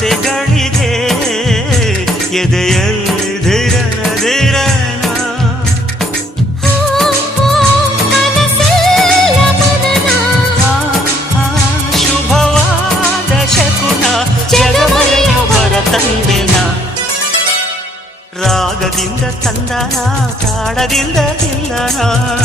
ಆಸೆಗಳಿದೆ ಎದೆಯಲ್ಲಿ ರಾಗದಿಂದ ತಂದನ ಕಾಡದಿಂದ ತಿಂದನ